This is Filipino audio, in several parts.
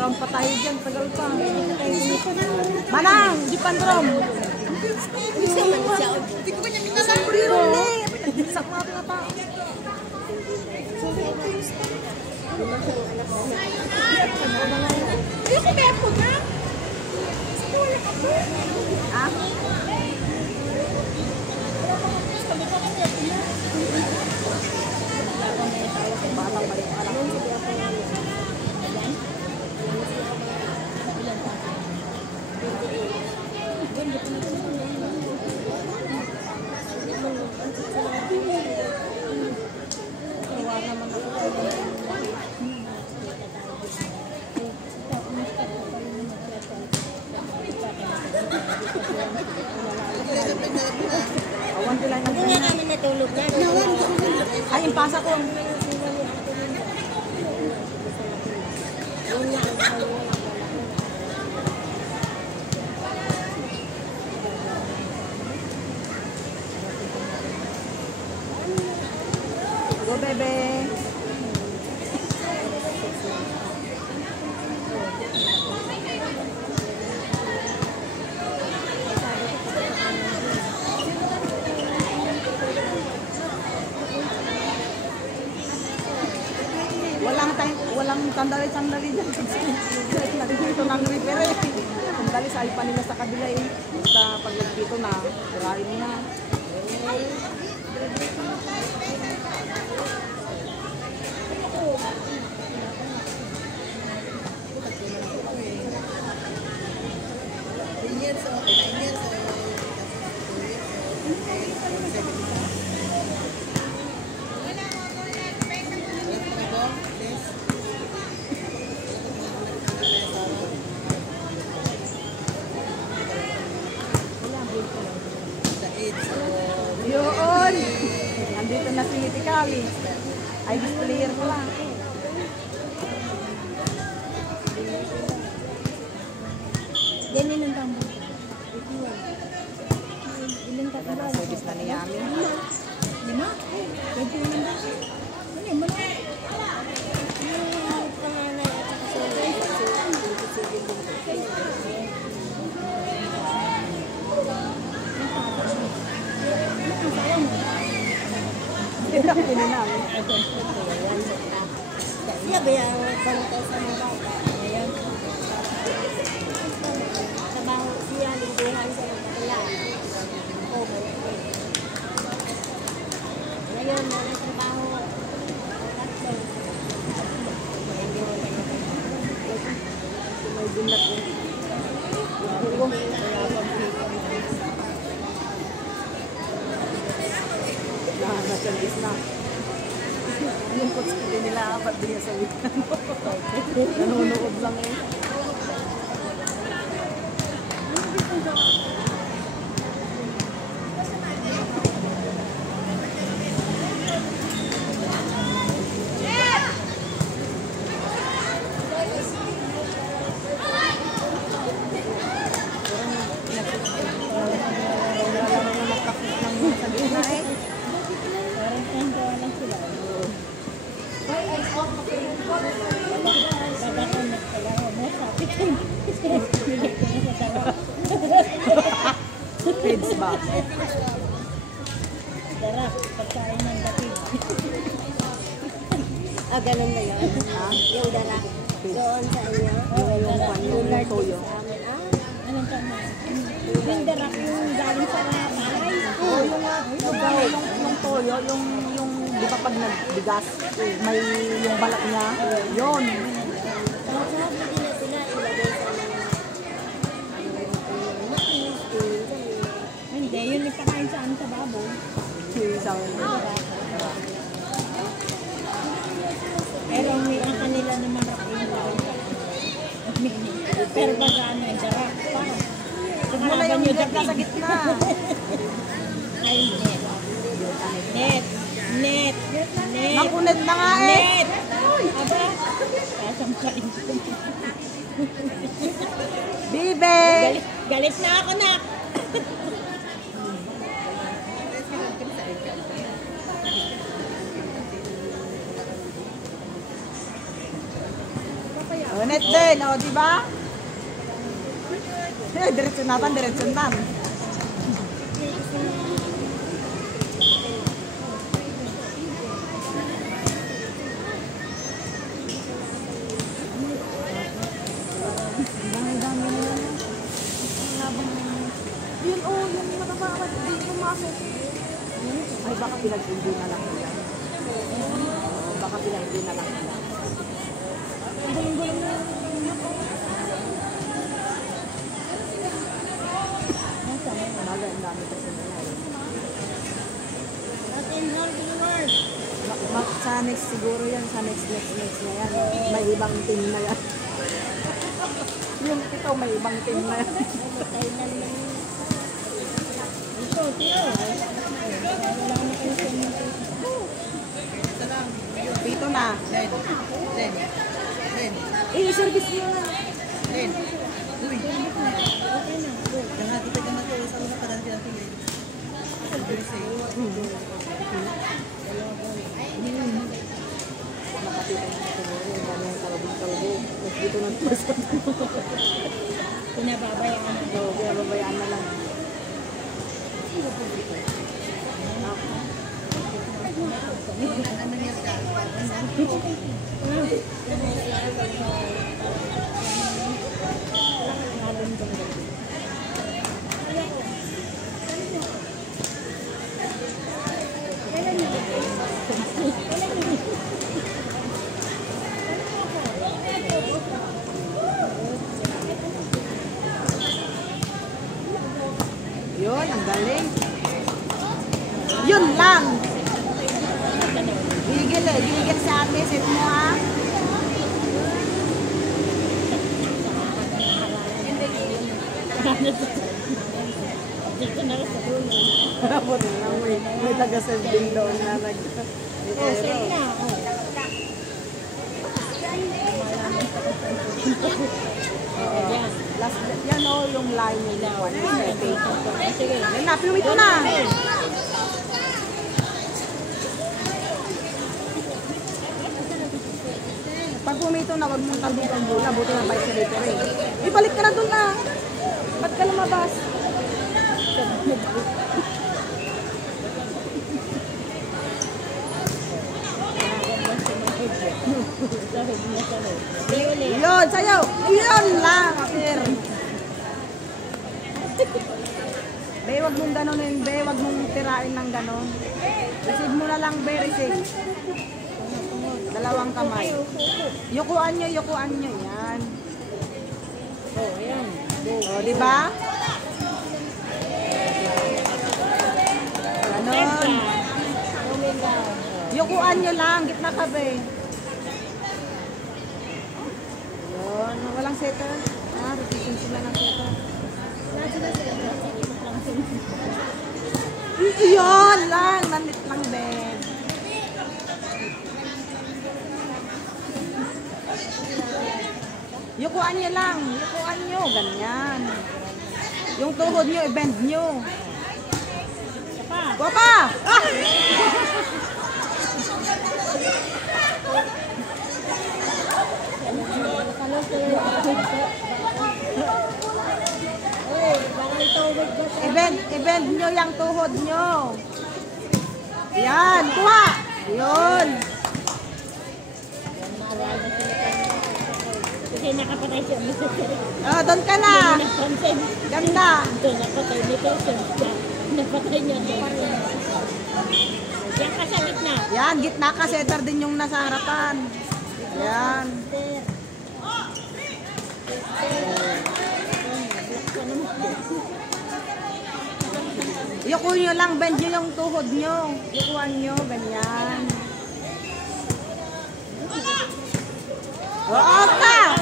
Round pa tayo dyan, tagal pa. Manang, di pandrom. Bisa man siya. Hindi ko ba niya pinasang ko rin ulit. Sak mga pinata. Ayoko ba ako na? Wala ka po. Ha? Batang balik ka lang. Awan ko lang. Hindi nga kami natulog na. Ay, impasa ko. Go, bebe. Walang sandali dyan. Nagpito ng river eh. Sandali sa pa nila sa kabila eh. Basta pag nagpito na, kirain na. Yun! Nandito na si Tikali. Ay, displayer ko lang. Ganyan ang tambo. Ilan ka ka ba? Service na ni Yami. 5? 20 naman ba? Ano mo na? Tidak ko na namin. Siya ba yung bangkay sa mga bata? Ngayon. Trabaho siya, lingguhan sa mga kaya. Ngayon, mga trabaho. Tatlo. May binat ko. Nasyandis na. Yung coach ko din nila, apat din niya sa weekend. Nanonood lang eh. Kids ba? Darak, pagkain ng dating. Ganun na yun? Ha? Yung darak. Doon sa inyo? Yung toyo. Anong tama? Yung darak yung galing sa palay? Yung toyo, yung di ba pag nagbigas, may yung balat niya, yun. Hindi, yun nagpakain sa ano sa baboy. Isang Pero ang kanila naman raking pero baga ano yung darak pa. huwag mo na yung net na sa gitna. Ay, net. Net. Nakunet na nga eh. Net. Aba, kasang kain. Bibe! Galit na ako na. Net din, o, di ba? Diretsunatan, diretsunan. Dami-dami na yan. Yun, oh, yung matabawat, di pumasok. Ay, baka pinag-hindi na lang nila. Baka pinag-hindi na lang nila. Ang guling-guling na. Ang dami kasi nila. Sa next siguro yan, sa next na yan. May ibang team na yan. Yung ito, may ibang team na yan. Dito na. Len. I-service mo na. Len. Uy. Ganati ka na ko sa una pa dahil pinapili. Makapita na ito mo rin. Dami ang talabong-talabo. Dito na ito. Pinababayaan na. Oo, pinababayaan na lang. Yun, ang galing. Yun lang. Gigil eh. Gigil sa ate. Set mo ha. Dito na sa dulo. Buti lang may taga-serving doon na nag... Oh, sige na. Yan. Last, yan o yung line nila. Sige. Yan na, pinumito na. Pag pumito na, wag mong talbong ang bula. Buti na bike sa dito rin. Ibalik ka na doon na. Ba't ka lumabas? Yun, sayaw. Yun lang, Aper. Be, wag mong ganonin, be. Wag mong tirain ng ganon. Receive mo na lang, be. Receive. Dalawang kamay. Yukuan nyo, yukuan nyo. Yan. Oh, yan. O, di ba? Ganon. Yukuan nyo lang. Gitna ka, be. Yun. Walang setter. Ah, repeating sila ng setter. Yun lang. Nandit lang, be. Yukuan nyo lang. Yukuan nyo. Ganyan. Yung tuhod nyo, i-bend nyo. Guwapa! Ah! I-bend nyo yung tuhod nyo. Yan. Kuha! Yun. Kasi nakapatay siya. Oh, doon ka na. Ganda. Napatay nito. Napatay niya. Yan ka sa gitna. Yan, gitna ka. Setter din yung nasa harapan. Yan. Yuko nyo lang. Bend nyo yung tuhod nyo. Yukuan nyo. Ganyan. Oo ka!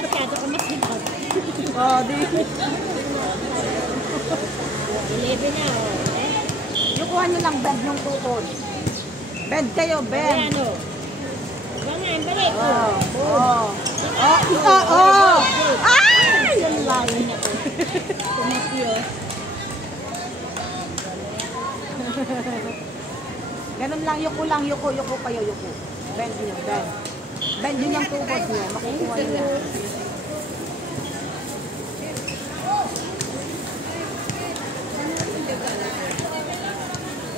Masyado ka masipag. Oh, di. 11 na, oh. Yukuhan nyo lang, bend yung tuhod. Bend kayo, bend. Ayan, oh. Ganyan, balik. Oh, oh. Oh, oh. Ay! Yan lang. Tumatyo. Ganun lang, yuko lang, yuko kayo, yuko. Bend nyo, bend. Bend din ang tuhod niya. Makukuha niya.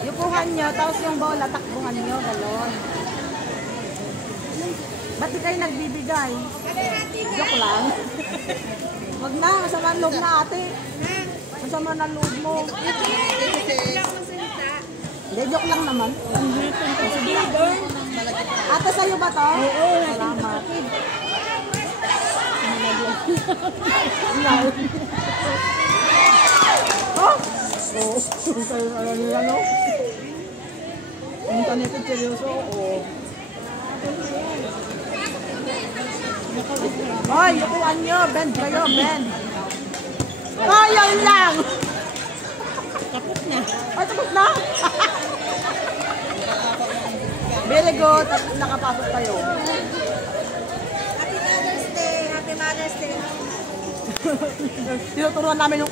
Yukuhan niyo, tapos yung bola, takbuhan niyo, galon. Ba't di kayo nagbibigay? Joke lang. Wag na, masama ang loob na ate. Masama na loob mo. Hindi, joke lang naman. Ate, sa'yo ba to? Oo, Salamat. Oh? Oh, sa'yo ano nila, no? Ang tanito, seryoso, oh. Hoy, yukuan nyo. Bend kayo, bend. Oh, yun lang. Tapos na. Ay, tapos na. Very good. At nakapasok kayo. Happy Mother's Day. Happy Mother's Day. Tinuturuan namin yung